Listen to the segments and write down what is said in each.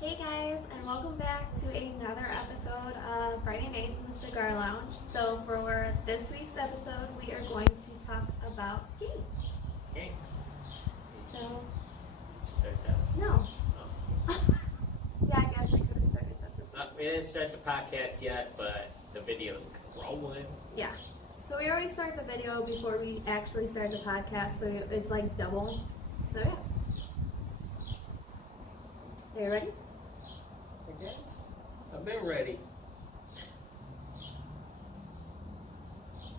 Hey guys, and welcome back to another episode of Friday Nights in the Cigar Lounge. So for this week's episode, we are going to talk about games. Games. So, Start that. no. Oh. Yeah, I guess I could have started that this week. We didn't start the podcast yet, but the video's rolling. Yeah. So we always start the video before we actually start the podcast, so it's like double. So yeah. Are you ready? I guess. I've been ready.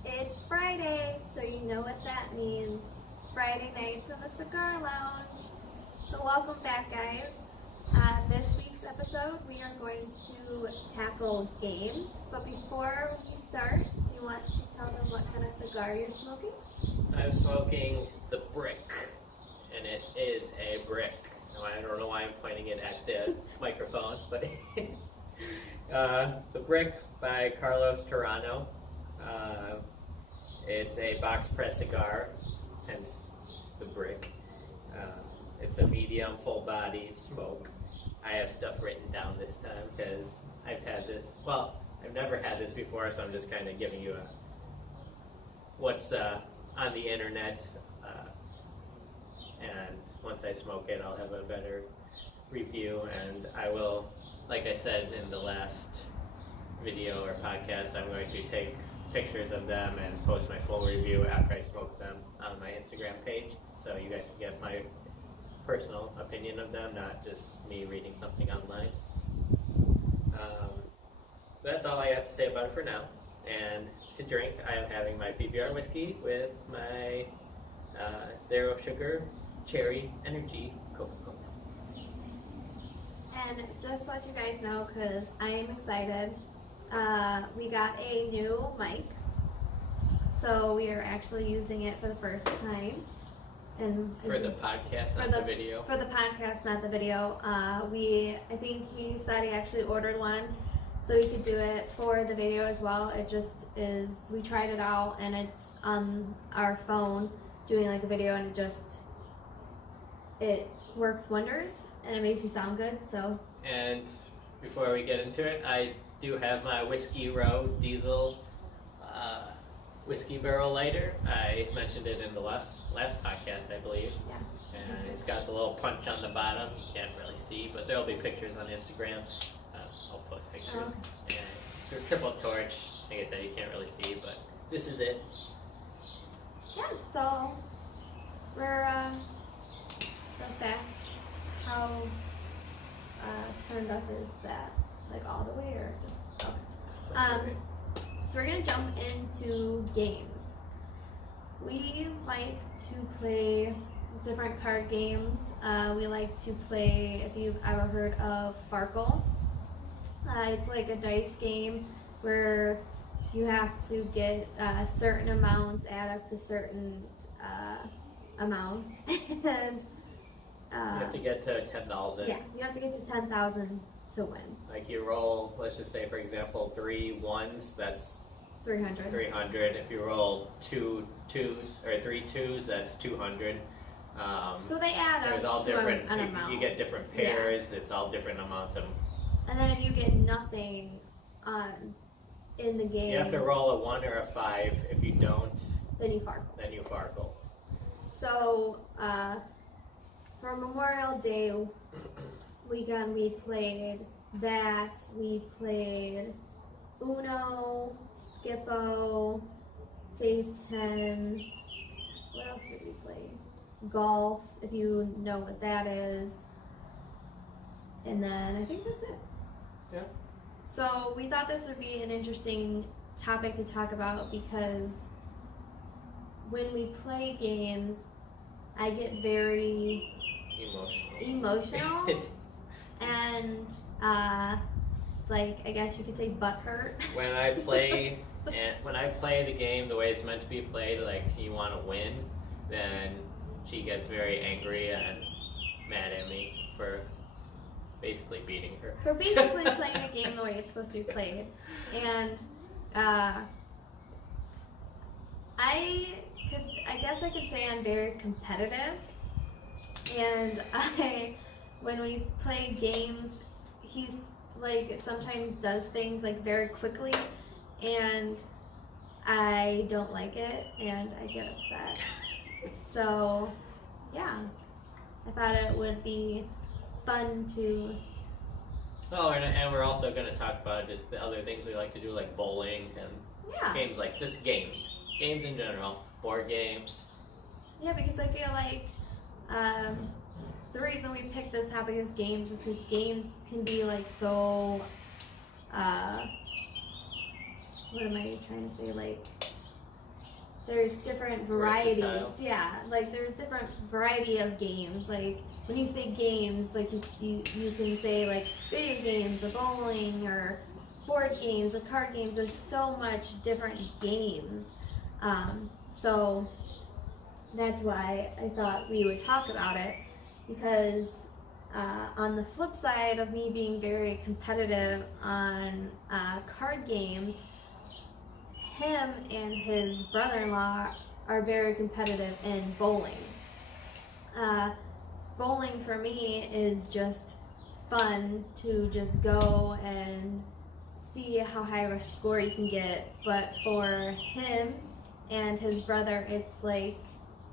It's Friday, so you know what that means. Friday nights in the Cigar Lounge. So welcome back, guys. This week's episode, we are going to tackle games. But before we start, do you want to tell them what kind of cigar you're smoking? I'm smoking the Brick, and it is a brick. Now, I don't know why I'm pointing it at the microphone, but the Brick by Carlos Carano. It's a box press cigar, hence the Brick. It's a medium full body smoke. I have stuff written down this time because I've had this. Well, I've never had this before, so I'm just kind of giving you what's on the internet. And once I smoke it, I'll have a better review. And I will, like I said in the last video or podcast, I'm going to take pictures of them and post my full review after I smoke them on my Instagram page, so you guys can get my personal opinion of them, not just me reading something online. That's all I have to say about it for now. And to drink, I am having my PBR whiskey with my zero sugar cherry energy Coca-Cola. And just to let you guys know, because I am excited, we got a new mic. So we are actually using it for the first time. And For the podcast, not the video. For the podcast, not the video. I think he said he actually ordered one so we could do it for the video as well. It just is, we tried it out and it's on our phone doing like a video, and it works wonders and it makes you sound good. So. And before we get into it, I do have my Whiskey Row diesel whiskey barrel lighter. I mentioned it in the last podcast, I believe. Yeah. And it's got the little punch on the bottom. You can't really see, but there'll be pictures on Instagram. I'll post pictures. And they're triple torch. Like I said, you can't really see, but this is it. Yeah, so we're real fast. How turned up is that? Like all the way or just okay. So we're gonna jump into games. We like to play different card games. We like to play, if you've ever heard of Farkle. It's like a dice game where you have to get certain amounts, add up to certain amounts, and You have to get to 10,000. yeah, you have to get to 10,000 to win. Like you roll, let's just say for example, 3 ones, that's 300. 300. If you roll 2 twos or 3 twos, that's 200. So they add There's up all to different. an amount. You get different pairs. It's all different amounts of. And then if you get nothing in the game, You have to roll a 1 or a 5. If you don't, then you Farkle. then you farkle. So for Memorial Day weekend, we played that. We played Uno, Skippo, Phase 10. What else did we play? Golf, if you know what that is. And then I think that's it. Yeah. So we thought this would be an interesting topic to talk about because when we play games, I get very emotional and like I guess you could say butthurt. When I play the game the way it's meant to be played, like you want to win, then she gets very angry and mad at me for basically beating her. For basically playing a game the way it's supposed to be played. And I guess I could say I'm very competitive. And when we play games, he's like sometimes does things like very quickly, and I don't like it, and I get upset. So, yeah, I thought it would be fun to. Oh, and we're also going to talk about just the other things we like to do, like bowling and games, like just games in general, board games. Yeah, because I feel like the reason we picked this topic is games is because games can be like so. What am I trying to say? Like, there's different varieties. Versatile. Yeah, like there's different variety of games. Like when you say games, like you can say like video games or bowling or board games or card games. There's so much different games. So that's why I thought we would talk about it, because on the flip side of me being very competitive on card games, him and his brother-in-law are very competitive in bowling. Bowling for me is just fun to just go and see how high of a score you can get, but for him and his brother, it's like,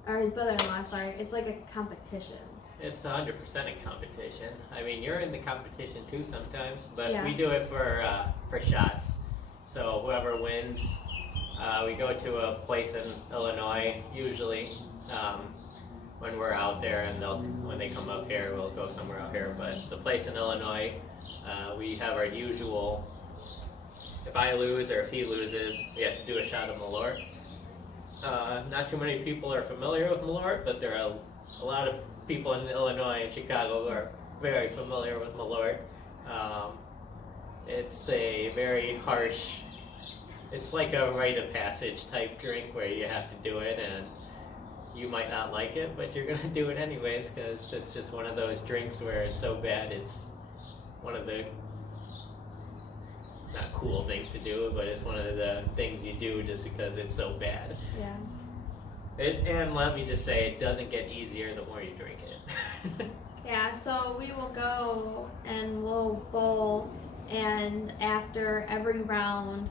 or his brother-in-law, sorry, it's like a competition. It's 100% a competition. I mean, you're in the competition too sometimes, but Yeah. we do it for shots. So whoever wins, we go to a place in Illinois usually when we're out there, and when they come up here, we'll go somewhere out here. But the place in Illinois, we have our usual. If I lose or if he loses, we have to do a shot of Malort. Not too many people are familiar with Malort, but there are a lot of people in Illinois and Chicago who are very familiar with Malort. It's a very harsh, it's like a rite of passage type drink where you have to do it, and you might not like it, but you're going to do it anyways, because it's just one of those drinks where it's so bad, it's one of the, not cool things to do, but it's one of the things you do just because it's so bad. Yeah. And let me just say, it doesn't get easier the more you drink it. Yeah, so we will go and we'll bowl, and after every round,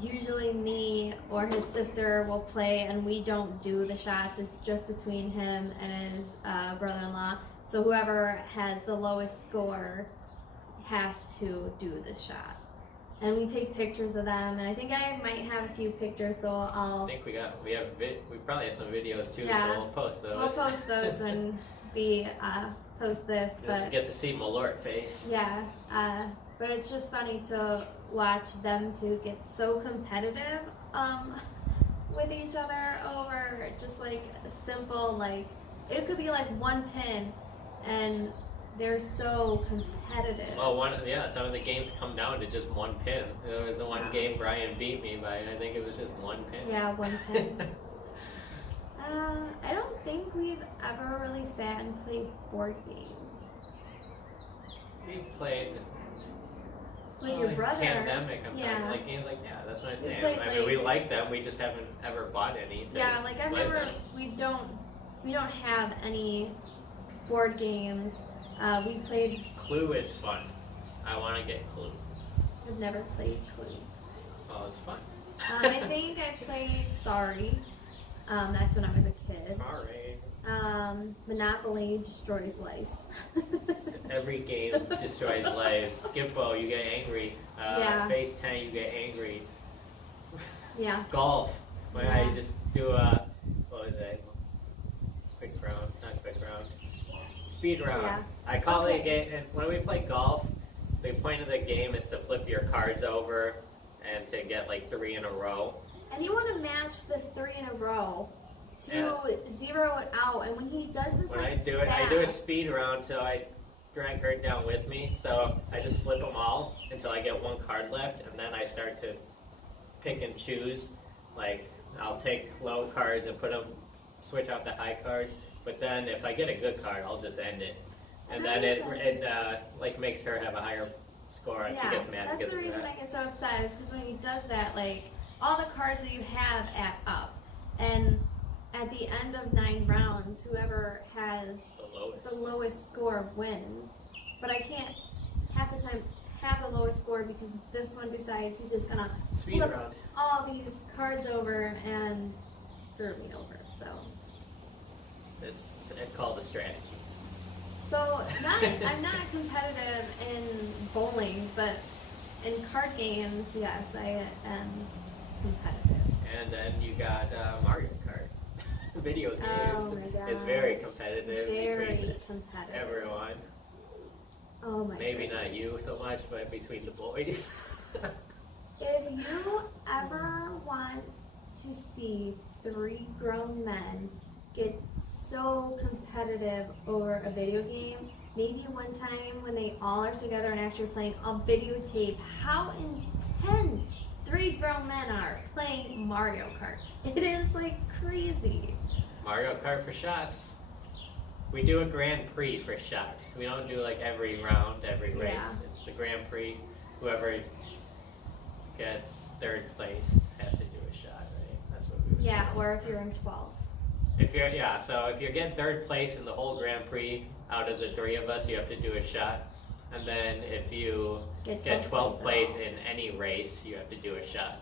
usually me or his sister will play, and we don't do the shots. It's just between him and his brother-in-law. So whoever has the lowest score has to do the shot. And we take pictures of them, and I think I might have a few pictures, so I'll. I think we probably have some videos too, Yeah. so we'll post those. We'll post those when we post this. Just But get to see Malort face. yeah, but it's just funny to watch them two get so competitive with each other over just like a simple, like, it could be like one pin, and they're so competitive. Well, some of the games come down to just one pin. There was the one game Brian beat me by, I think it was just one pin. Yeah, one pin. I don't think we've ever really sat and played board games. We played Like your brother. Pandemic, Yeah. like games like, yeah, that's what I'm saying. like- I mean, we like them, we just haven't ever bought any to Yeah, like I've play never. them. We don't have any board games. We played. Clue is fun. I want to get Clue. I've never played Clue. Oh, it's fun. I think I played Sorry. That's when I was a kid. Alright. Monopoly destroys lives. Every game destroys lives. Skippo, you get angry. Yeah. Phase 10, you get angry. Yeah. Golf. When Yeah. I just do a, what was it? Quick round, not quick round. Speed round. Yeah. I call it a Okay. game, and when we play golf, the point of the game is to flip your cards over and to get like 3 in a row. And you want to match the 3 in a row to Yeah. zero it out. And when he does this, When like, I do it, I do a fast, speed round till I drag her down with me. So I just flip them all until I get 1 card left, and then I start to pick and choose. Like, I'll take low cards and switch out the high cards. But then if I get a good card, I'll just end it. And then it like makes her have a higher score, and she gets mad that's because the of reason that. I get so upset, is because when he does that, like, all the cards that you have add up, and at the end of 9 rounds, whoever has The lowest. the lowest score wins. But I can't half the time have the lowest score because this one decides he's just gonna Speed flip round. all these cards over and screw me over. So It's called a strategy. I'm not competitive in bowling, but in card games, yes, I am competitive. And then you got Mario Kart. Video games Oh my is gosh. very competitive Very between competitive. everyone. Oh my Maybe goodness. not you so much, but between the boys. If you ever want to see 3 grown men get so competitive over a video game, maybe one time when they all are together and actually playing, I'll videotape how intense 3 grown men are playing Mario Kart. It is like crazy. Mario Kart for shots. We do a Grand Prix for shots. We don't do like every round, every race. Yeah. It's the Grand Prix. Whoever gets 3rd place has to do a shot, right? That's what we would Yeah, do. or if you're in 12. So if you get 3rd place in the whole Grand Prix, out of the 3 of us, you have to do a shot. And then if you get 12th place in any race, you have to do a shot.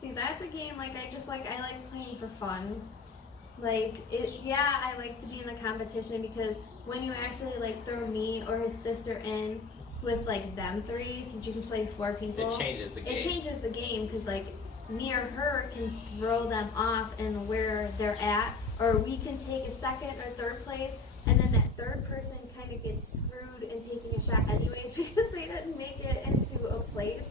See, that's a game I like playing for fun. Like I like to be in the competition because when you actually like throw me or his sister in with like them 3, since you can play 4 people, It changes the game. It changes the game because like me or her can throw them off and where they're at, or we can take a 2nd or 3rd place, and then that 3rd person kind of gets screwed in taking a shot anyways because they didn't make it into a place.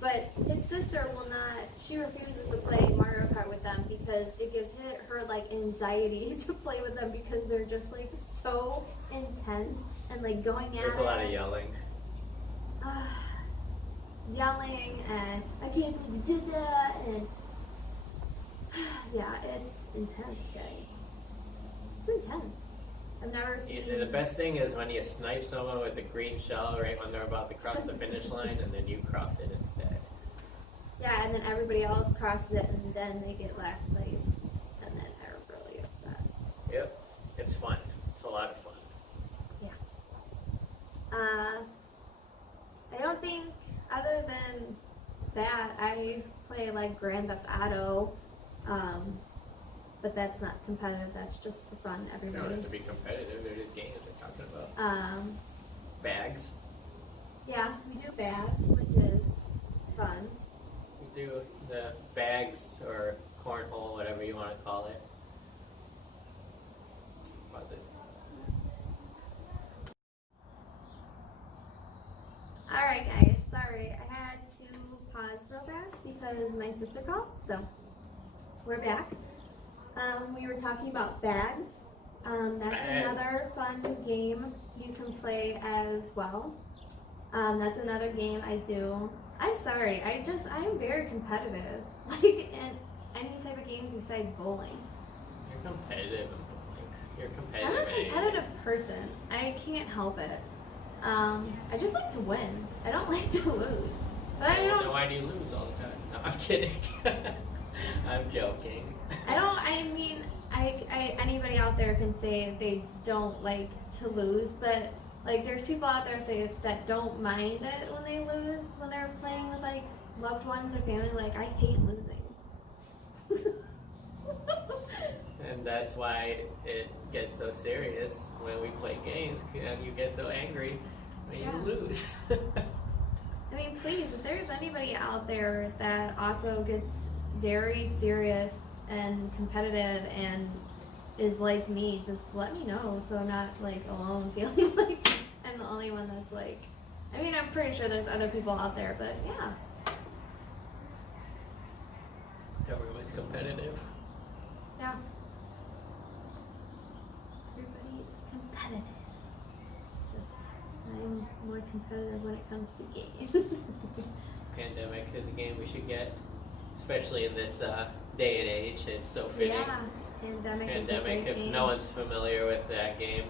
But his sister will not, she refuses to play Mario Kart with them because it gives her like anxiety to play with them because they're just like so intense and like going at There's a lot of yelling. Yelling and I can't believe you did that, and yeah, it's intense, guys. It's intense. I've never seen. The best thing is when you snipe someone with a green shell right when they're about to cross the finish line, and then you cross it instead. Yeah, and then everybody else crosses it, and then they get last place, and then they're really upset. Yep, it's fun. It's a lot of fun. Yeah. I don't think, other than that, I play like Grand Theft Auto, but that's not competitive. That's just for fun. You Everybody. don't have to be competitive. They're just games we're talking about. Bags. Yeah, we do bags, which is fun. We do the bags or cornhole, whatever you want to call it. Pause it. Alright guys, sorry, I had to pause real fast because my sister called, so we're back. We were talking about bags. That's Bags. another fun game you can play as well. That's another game I do. I'm sorry, I'm very competitive. Like in any type of games besides bowling. You're competitive in bowling. You're I'm competitive a in anything. competitive person. I can't help it. I just like to win. I don't like to lose. But I Then don't. why do you lose all the time? No, I'm kidding. I'm joking. I mean, anybody out there can say they don't like to lose, but like there's people out there that don't mind it when they lose when they're playing with like loved ones or family. Like I hate losing. And that's why it gets so serious when we play games, and you get so angry when Yeah. you lose. I mean, please, if there's anybody out there that also gets very serious and competitive and is like me, just let me know so I'm not like alone feeling like I'm the only one that's like, I mean, I'm pretty sure there's other people out there, but yeah. Everyone's competitive. Yeah. Everybody is competitive. Just, I'm more competitive when it comes to games. Pandemic is a game we should get, especially in this day and age. It's so fitting. Yeah. Pandemic is a Pandemic, great if game. no one's familiar with that game,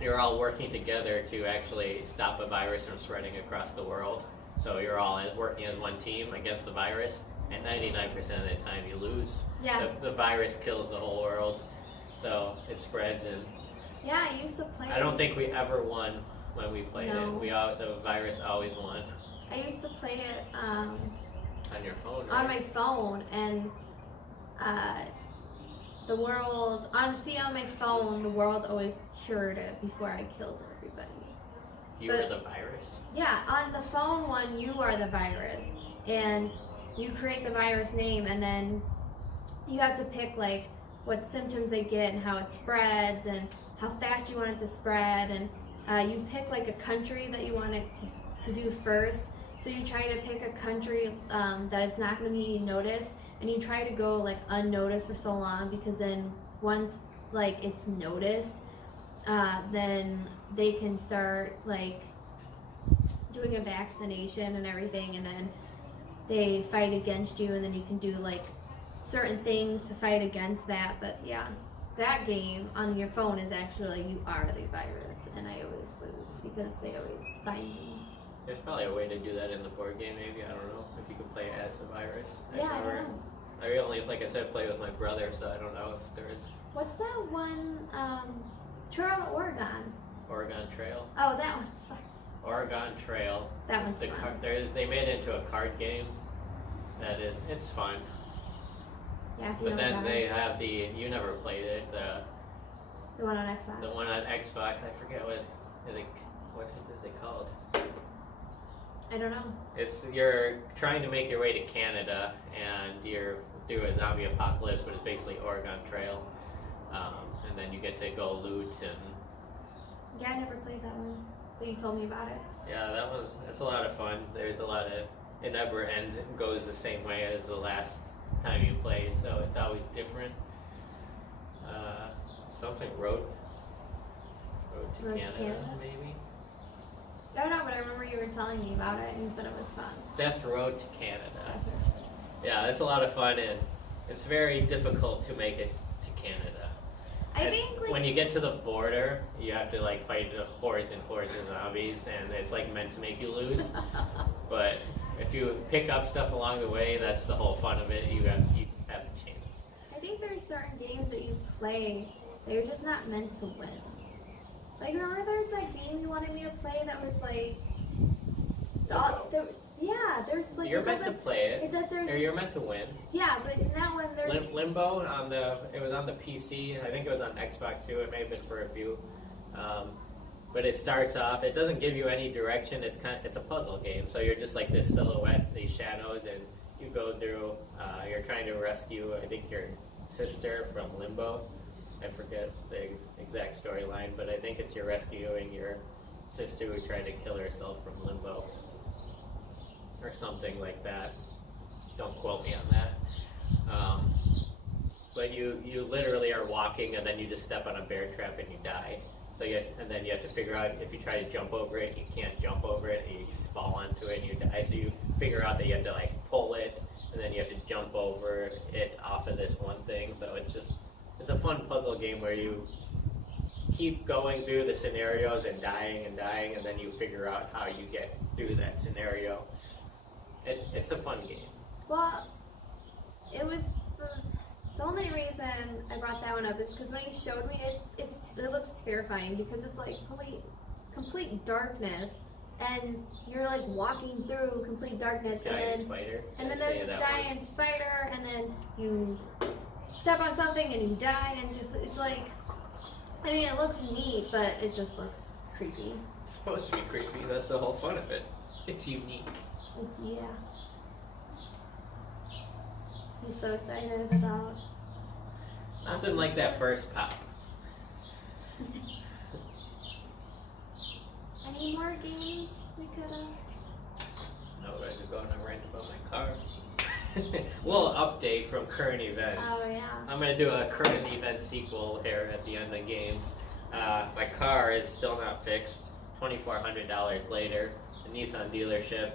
you're all working together to actually stop a virus from spreading across the world. So you're all working as one team against the virus, and 99% of the time you lose. Yeah. The virus kills the whole world, so it spreads, and Yeah, I used to play. I don't think we ever won when we played No. it. The virus always won. I used to play it On your phone, right? on my phone, and the world. Honestly, on my phone, the world always cured it before I killed everybody. You were the virus? Yeah, on the phone one, you are the virus, and you create the virus name, and then you have to pick like what symptoms they get and how it spreads and how fast you want it to spread, and you pick like a country that you want it to do first. So you try to pick a country that is not going to be noticed, and you try to go like unnoticed for so long, because then once like it's noticed, then they can start like doing a vaccination and everything, and then they fight against you, and then you can do like certain things to fight against that. But yeah, that game on your phone is actually you are the virus, and I always lose because they always find me. There's probably a way to do that in the board game, maybe. I don't know if you could play as the virus. Yeah, I don't know. I only, like I said, play with my brother, so I don't know if there is What's that one? Trail of Oregon. Oregon Trail. Oh, that one. Sorry. Oregon Trail. That one's fun. They made it into a card game. It's fun. Yeah, if you But know then what they have you never played it, the one on Xbox. the one on Xbox. I forget what is it called? I don't know. You're trying to make your way to Canada, and you're through a zombie apocalypse, but it's basically Oregon Trail, and then you get to go loot and. Yeah, I never played that one, but you told me about it. Yeah, that's a lot of fun. There's a lot of it never ends. It goes the same way as the last time you played, so it's always different. Something Road to Canada, maybe. I don't know, but I remember you were telling me about it, and you said it was fun. Death Road to Canada. Yeah, it's a lot of fun, and it's very difficult to make it to Canada. I think like when you get to the border, you have to like fight hordes and hordes of zombies, and it's like meant to make you lose. But if you pick up stuff along the way, that's the whole fun of it. You have a chance. I think there's certain games that you play that you're just not meant to win. Like, remember there's that game you wanted me to play that was like, there's like. You're meant to play it, or you're meant to win. Yeah, but in that one there's. Limbo it was on the PC. I think it was on Xbox too. It may have been for a few. But it starts off. It doesn't give you any direction. It's a puzzle game. So you're just like this silhouette, these shadows, and you go through. You're trying to rescue, I think, your sister from Limbo. I forget the exact storyline, but I think it's you're rescuing your sister who tried to kill herself from Limbo, or something like that. Don't quote me on that. But you literally are walking, and then you just step on a bear trap and you die. So and then you have to figure out, if you try to jump over it, you can't jump over it, and you just fall onto it and you die. So you figure out that you have to like pull it, and then you have to jump over it off of this one thing. So it's a fun puzzle game where you keep going through the scenarios and dying, and then you figure out how you get through that scenario. It's a fun game. Well, it was the only reason I brought that one up is because when he showed me it looks terrifying, because it's like complete darkness, and you're like walking through complete darkness, Spider. And then there's a giant spider, and then you step on something and you die, and it's like, I mean, it looks neat, but it just looks creepy. It's supposed to be creepy. That's the whole fun of it. It's unique. Yeah. He's so excited about. Nothing like that first pop. Any more games we could have? No, I could go on a rant about my car. Little update from current events. Oh yeah. I'm gonna do a current event sequel here at the end of the games. My car is still not fixed. $2,400 later, the Nissan dealership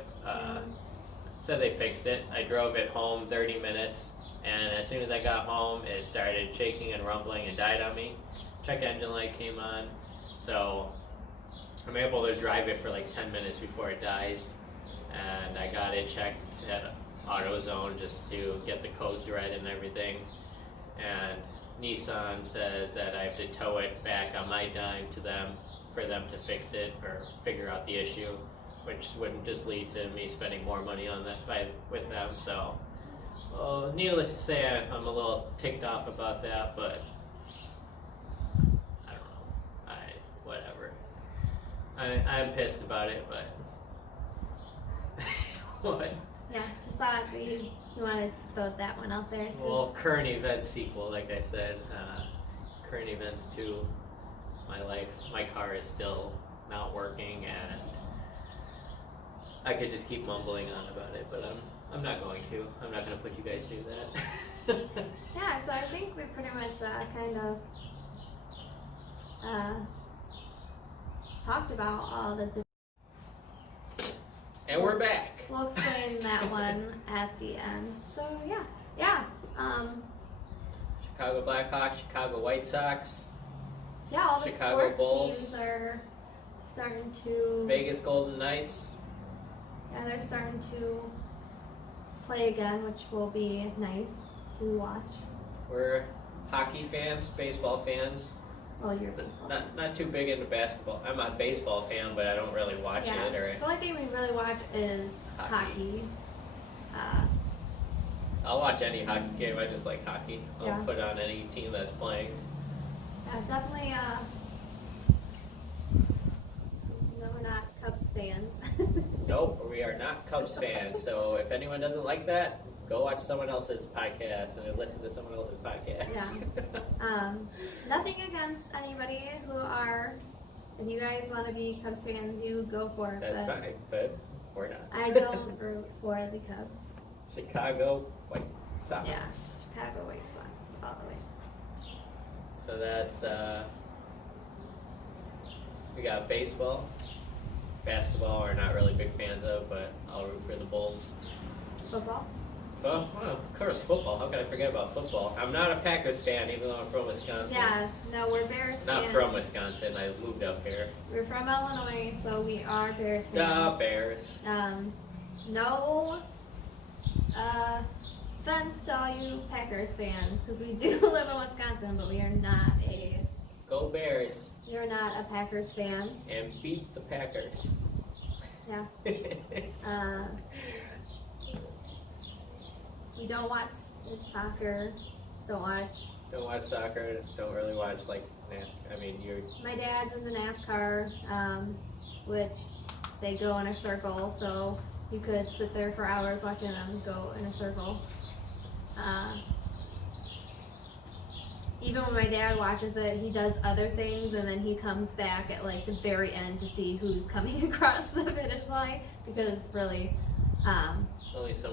said they fixed it. I drove it home 30 minutes, and as soon as I got home, it started shaking and rumbling and died on me. Check engine light came on, so I'm able to drive it for like 10 minutes before it dies, and I got it checked at AutoZone just to get the codes right and everything. And Nissan says that I have to tow it back on my dime to them for them to fix it or figure out the issue, which would just lead to me spending more money on that with them. So, well, needless to say, I'm a little ticked off about that, but I don't know. Whatever. I'm pissed about it, but what? Yeah, just thought you wanted to throw that one out there. Well, current event sequel, like I said, current events to my life. My car is still not working, and I could just keep mumbling on about it, but I'm not going to. I'm not going to put you guys through that. Yeah, so I think we pretty much kind of talked about all the different. And we're back. We'll explain that one at the end. So yeah. Chicago Blackhawks, Chicago White Sox, Yeah, all the Chicago sports Bulls. teams are starting to. Vegas Golden Knights. Yeah, they're starting to play again, which will be nice to watch. We're hockey fans, baseball fans. Well, you're a baseball. Not too big into basketball. I'm a baseball fan, but I don't really watch Yeah. it. Or The only thing we really watch is hockey. I'll watch any hockey game. I just like hockey. I'll Yeah. put on any team that's playing. Yeah, definitely. No, we're not Cubs fans. Nope, we are not Cubs fans. So if anyone doesn't like that, go watch someone else's podcast and listen to someone else's podcast. Yeah. Nothing against anybody who are. If you guys want to be Cubs fans, you go for it. That's fine, but we're not. I don't root for the Cubs. Chicago White Sox. Yeah, Chicago White Sox all the way. So that's we got baseball, basketball. We're not really big fans of, but I'll root for the Bulls. Football. Well, of course, football. How could I forget about football? I'm not a Packers fan, even though I'm from Wisconsin. Yeah, no, we're Bears fans. Not from Wisconsin. I moved up here. We're from Illinois, so we are Bears fans. The Bears. No offense to all you Packers fans, because we do live in Wisconsin, but we are not Go Bears. You're not a Packers fan. And beat the Packers. Yeah. We don't watch soccer. Don't watch soccer. Don't really watch like NASCAR. I mean, you're. My dad's in the NASCAR, which they go in a circle, so you could sit there for hours watching them go in a circle. Even when my dad watches it, he does other things, and then he comes back at like the very end to see who's coming across the finish line, because really, Only so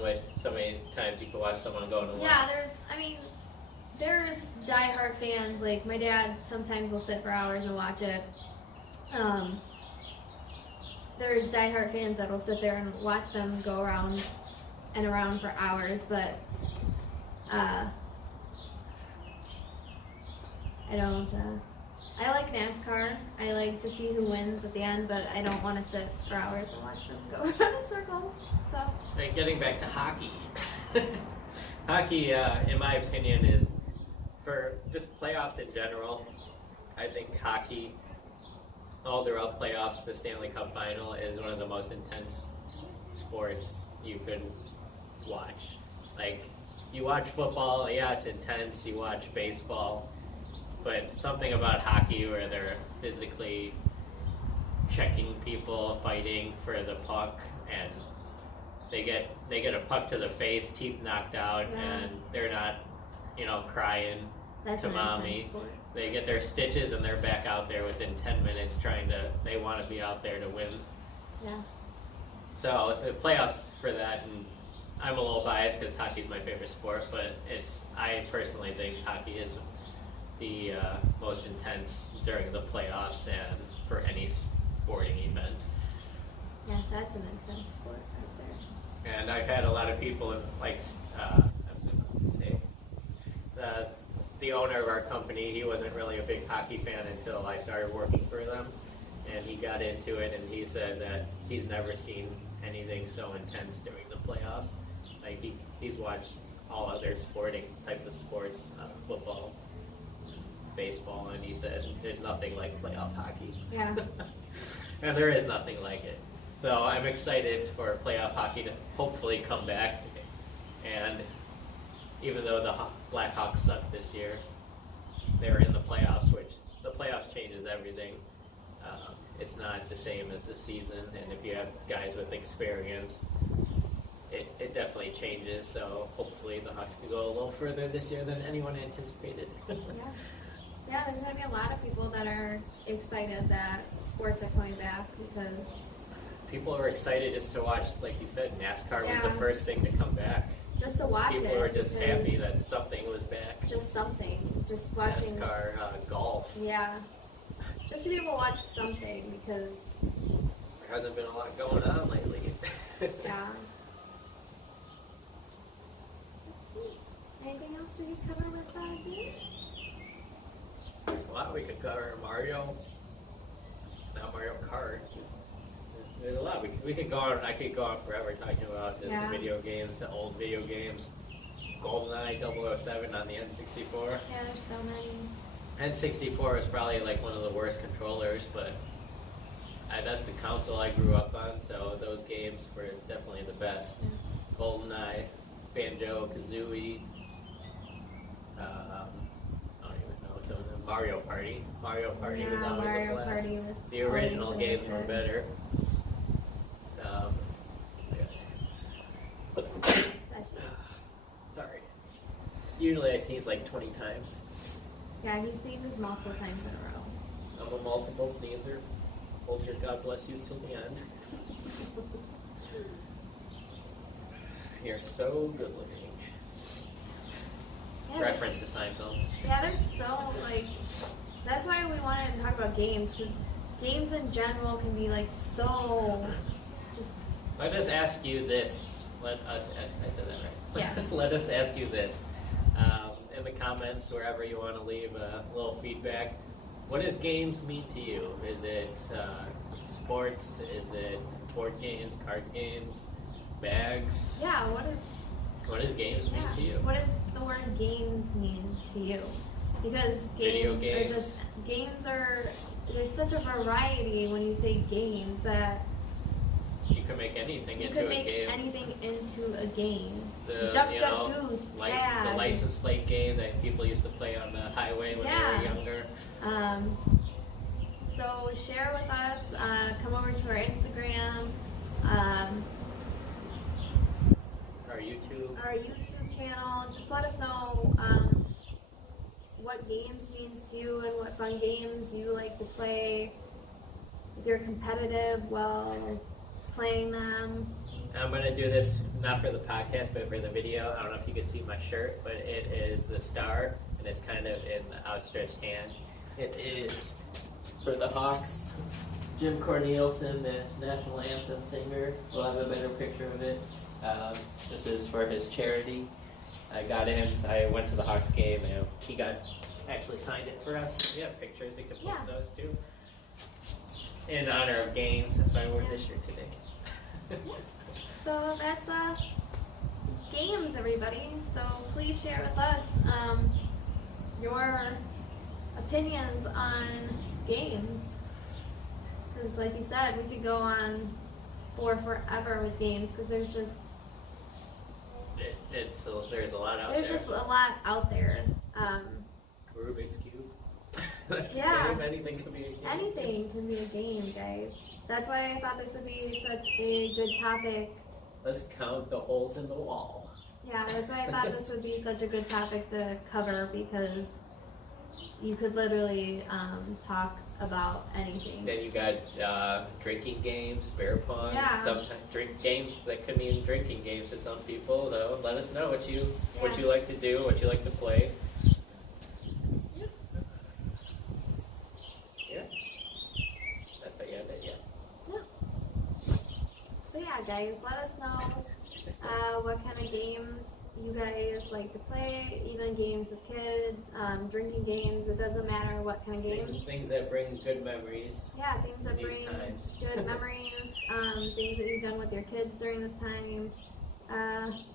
many times you can watch someone go in a line. yeah, there's diehard fans. Like my dad sometimes will sit for hours and watch it. There's diehard fans that will sit there and watch them go around and around for hours, but I don't. I like NASCAR. I like to see who wins at the end, but I don't want to sit for hours and watch them go around in circles. So. Right, getting back to hockey. Hockey, in my opinion, is for just playoffs in general. I think hockey, all throughout playoffs, the Stanley Cup Final is one of the most intense sports you could watch. Like, you watch football, yeah, it's intense. You watch baseball, but something about hockey where they're physically checking people, fighting for the puck, and they get a puck to the face, teeth knocked out, and they're not, crying to mommy. They get their stitches and they're back out there within 10 minutes they want to be out there to win. Yeah. So the playoffs for that, and I'm a little biased because hockey's my favorite sport, but I personally think hockey is the most intense during the playoffs and for any sporting event. Yeah, that's an intense sport right there. And I've had a lot of people the owner of our company, he wasn't really a big hockey fan until I started working for them, and he got into it, and he said that he's never seen anything so intense during the playoffs. Like he's watched all other sporting type of sports, football, baseball, and he said there's nothing like playoff hockey. Yeah. And there is nothing like it. So I'm excited for playoff hockey to hopefully come back. And even though the Blackhawks sucked this year, they're in the playoffs, which the playoffs changes everything. It's not the same as the season, and if you have guys with experience, it definitely changes. So hopefully the Hawks can go a little further this year than anyone anticipated. Yeah, there's going to be a lot of people that are excited that sports are coming back because people are excited just to watch, like you said, NASCAR was the first thing to come back. Just to watch people it. Were just happy that something was back. Just something. Just watching. NASCAR, golf. Yeah. Just to be able to watch something because there hasn't been a lot going on lately. Yeah. Anything else we could cover with games? There's a lot we could cover. Mario. Not Mario Kart. There's a lot. We could go on. I could go on forever talking about this video games, the old video games. GoldenEye 007 on the N64. Yeah, there's so many. N64 is probably like one of the worst controllers, but that's the console I grew up on, so those games were definitely the best. Yeah. GoldenEye, Banjo, Kazooie, I don't even know, some of the Mario Party. Mario Party was always Mario a blast. Party was The original always games were good. better. Sorry. Usually I sneeze like 20 times. Yeah, he sneezes multiple times in a row. I'm a multiple sneezer. Hold your God bless you till the end. You're so good looking. Yeah, Reference to Seinfeld. Yeah, there's so, that's why we wanted to talk about games, because games in general can be, so, just... Let us ask you this. Let us ask, I said that right? Yes. Let us ask you this. In the comments, wherever you want to leave a little feedback. What does games mean to you? Is it sports? Is it board games, card games, bags? Yeah, What does games mean to you? What does the word games mean to you? Because Video games there's such a variety when you say games that you can make anything you into could a make game. anything into a game. The, Duck, Goose, Tag. The license plate game that people used to play on the highway when they were younger. So share with us. Come over to our Instagram, Our YouTube channel. Just let us know what games means to you and what fun games you like to play. If you're competitive while playing them. I'm going to do this not for the podcast, but for the video. I don't know if you can see my shirt, but it is the star, and it's kind of in the outstretched hand. It is for the Hawks. Jim Cornelison, the national anthem singer, will have a better picture of it. This is for his charity. I went to the Hawks game, and he actually signed it for us. We have pictures, you can post those too. In honor of games, that's why I wore this shirt today. So that's it's games, everybody. So please share with us your opinions on games. Because like you said, we could go on for forever with games because there's just there's a lot out there. There's just a lot out there. Rubik's Cube. That's Yeah. a game. Anything can be a game. Anything can be a game, guys. That's why I thought this would be such a good topic. Let's count the holes in the wall. Yeah, that's why I thought this would be such a good topic to cover because you could literally talk about anything. Then you got drinking games, beer pong. Yeah. Sometimes drink games that could mean drinking games to some people. Though, let us know what you like to do, what you like to play. Yeah. That's the end. Yeah. So yeah, guys, let us know what kind of games you guys like to play, even games with kids, drinking games, it doesn't matter what kind of games. Things that bring good memories. Yeah, things that bring good memories, things that you've done with your kids during this time.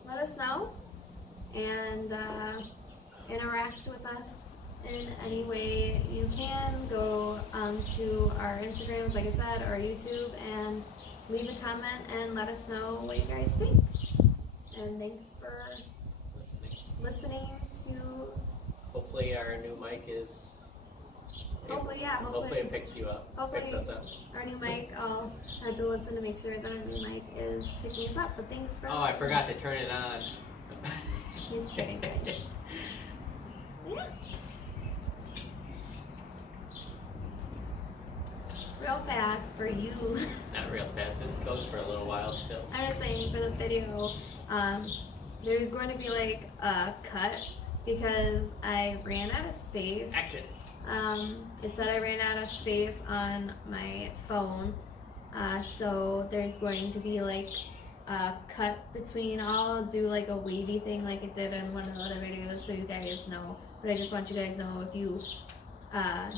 Let us know and interact with us in any way you can. Go to our Instagrams, like I said, or YouTube, and leave a comment and let us know what you guys think. And thanks for listening to. Hopefully our new mic is. Hopefully it picks you up. Hopefully Picks us up. our new mic. I'll have to listen to make sure that our new mic is picking us up. But thanks for. Oh, I forgot to turn it on. He's kidding, guys. Yeah. Real fast for you. Not real fast. This goes for a little while still. I'm just saying for the video, there's going to be like a cut because I ran out of space. Action. It said I ran out of space on my phone, so there's going to be like a cut between. I'll do like a wavy thing like it did in one of the other videos so you guys know. But I just want you guys to know if you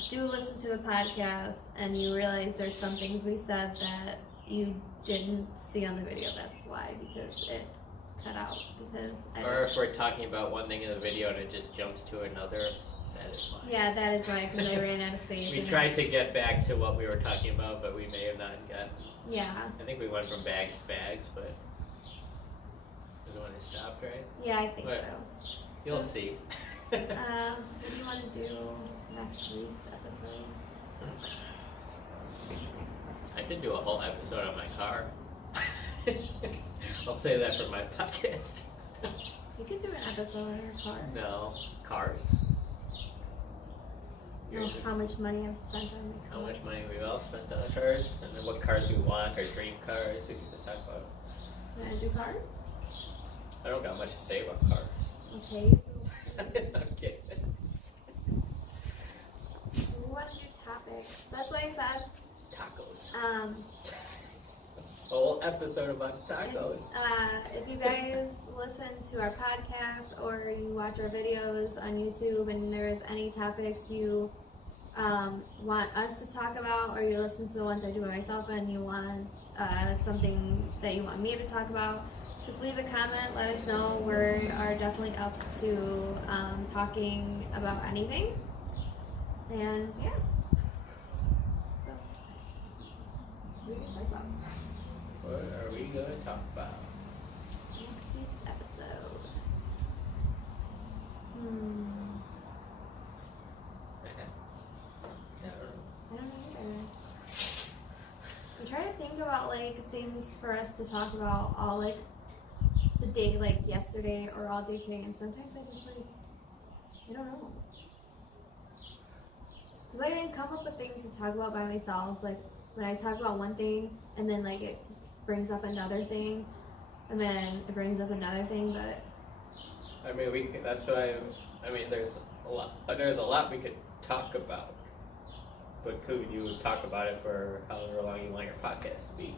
do listen to the podcast and you realize there's some things we said that you didn't see on the video, that's why, because it cut out. Or if we're talking about one thing in the video and it just jumps to another, that is why. Yeah, that is why, because I ran out of space. We tried to get back to what we were talking about, but we may have not gotten. Yeah. I think we went from bags to bags, but was the one that stopped, right? Yeah, I think but so. You'll see. What do you want to do next week's episode? I could do a whole episode on my car. I'll say that for my podcast. You could do an episode on your car. No, cars. Well, how much money I've spent on my car. How much money we've all spent on cars, and then what cars we want, our dream cars, we can just talk about. Want to do cars? I don't got much to say about cars. Okay. I'm kidding. We want to do topics. That's why I said. Tacos. A whole episode about tacos. If you guys listen to our podcast or you watch our videos on YouTube and there's any topics you want us to talk about, or you listen to the ones I do by myself and you want something that you want me to talk about, just leave a comment, let us know. We are definitely up to talking about anything. And yeah. So, what are we going to talk about? What are we going to talk about? Next week's episode. I don't know either. I'm trying to think about like things for us to talk about all like the day, like yesterday or all day today, and sometimes I just like, I don't know. Because I didn't come up with things to talk about by myself. Like when I talk about one thing and then like it brings up another thing and then it brings up another thing, but I mean, that's why, there's a lot we could talk about. But could you talk about it for however long you want your podcast to be?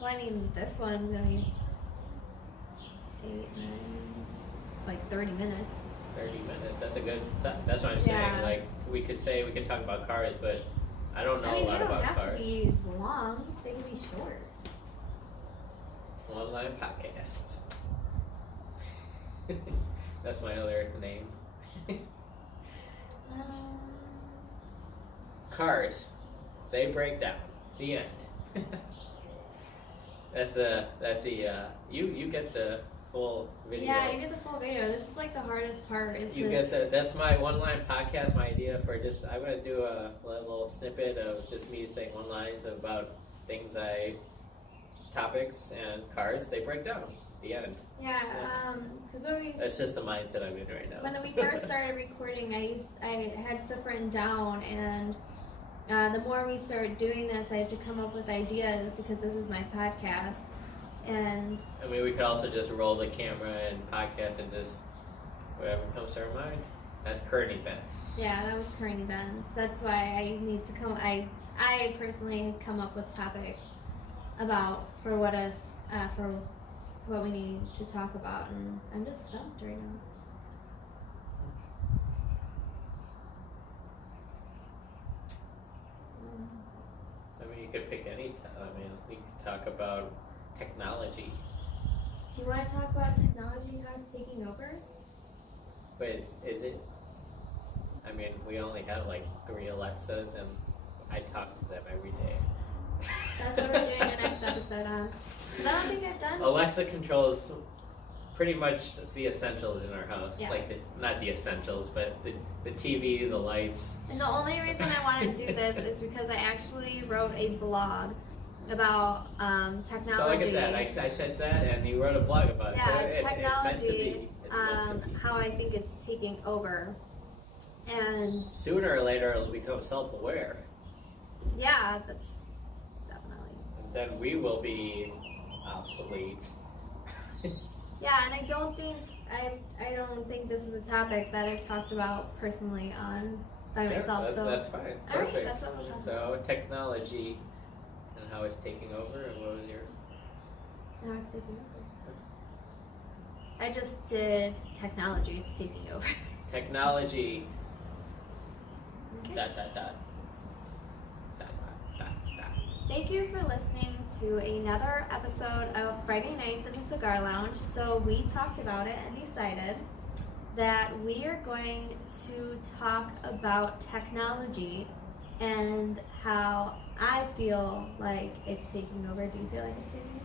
well, I mean, this one's gonna be 8, 9, like 30 minutes. 30 minutes, that's a good set. That's what I'm saying. Like, we could talk about cars, but I don't know a lot about cars. They don't have to be long, they can be short. One Line Podcast. That's my other name. Cars, they break down. The end. You get the full video. Yeah, you get the full video. This is like the hardest part. That's my One Line Podcast. My idea for I'm gonna do a little snippet of just me saying one lines about topics and cars. They break down. The end. Yeah, because that's just the mindset I'm in right now. When we first started recording, I had stuff written down, and the more we started doing this, I had to come up with ideas because this is my podcast. And we could also just roll the camera and podcast and just whatever comes to our mind. That's current events. Yeah, that was current events. That's why I need to come. I personally come up with topics for what we need to talk about, and I'm just stumped right now. You could pick any we could talk about technology. Do you want to talk about technology, how it's taking over? But is it? mean, we only have like 3 Alexas, and I talk to them every day. That's what we're doing our next episode on. 'Cause I don't think I've done. Alexa controls pretty much the essentials in our house. Yeah. Like, not the essentials, but the TV, the lights. And the only reason I want to do this is because I actually wrote a blog about technology. So look at that. I said that, and you wrote a blog about it. Yeah, So it's meant to technology. be. It's meant to be. How I think it's taking over, and Sooner or later, it'll become self-aware. yeah, that's definitely. And then we will be obsolete. Yeah, and I don't think this is a topic that I've talked about personally by myself. That's fine. All right, Perfect. that's what we're talking So technology and how it's taking over, and what was your? Now it's taking over. I just did technology. It's taking over. Technology. Okay. Dot dot dot. Dot dot dot dot. Thank you for listening to another episode of Friday Nights in the Cigar Lounge. So we talked about it and decided that we are going to talk about technology and how I feel like it's taking over. Do you feel like it's taking over?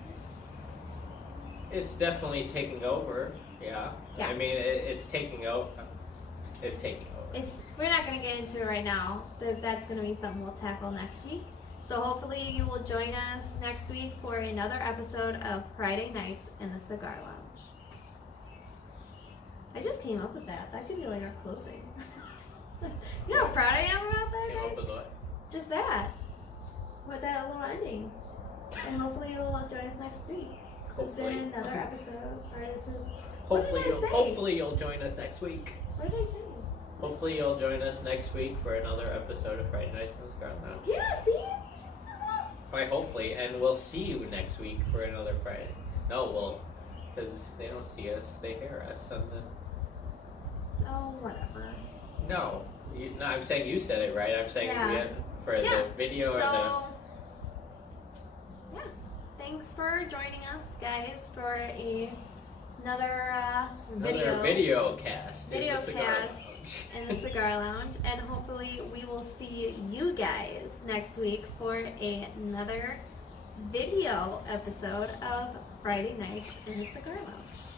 It's definitely taking over. Yeah. Yeah. I mean, it's taking over. It's taking over. We're not going to get into it right now. That's going to be something we'll tackle next week. So hopefully you will join us next week for another episode of Friday Nights in the Cigar Lounge. I just came up with that. That could be like our closing. You know how proud I am about that, Came up guys? with what? Just that. With that little ending. And hopefully you'll join us next week. This has Hopefully. been another episode. Or this is... What did I say? Hopefully you'll join us next week. What did I say? Hopefully you'll join us next week for another episode of Friday Nights in the Cigar Lounge. Yeah, see? Just Why, hopefully, and we'll see you next week for another Friday. No, well, because they don't see us, they hear us on the. Oh, whatever. No, I'm saying you said it right. I'm saying Yeah. we had for Yeah. the video or So, yeah. Thanks for joining us, guys, for another another video cast. Video in the Cigar cast Lounge. in the Cigar Lounge, and hopefully we will see you guys next week for another video episode of Friday Nights in the Cigar Lounge.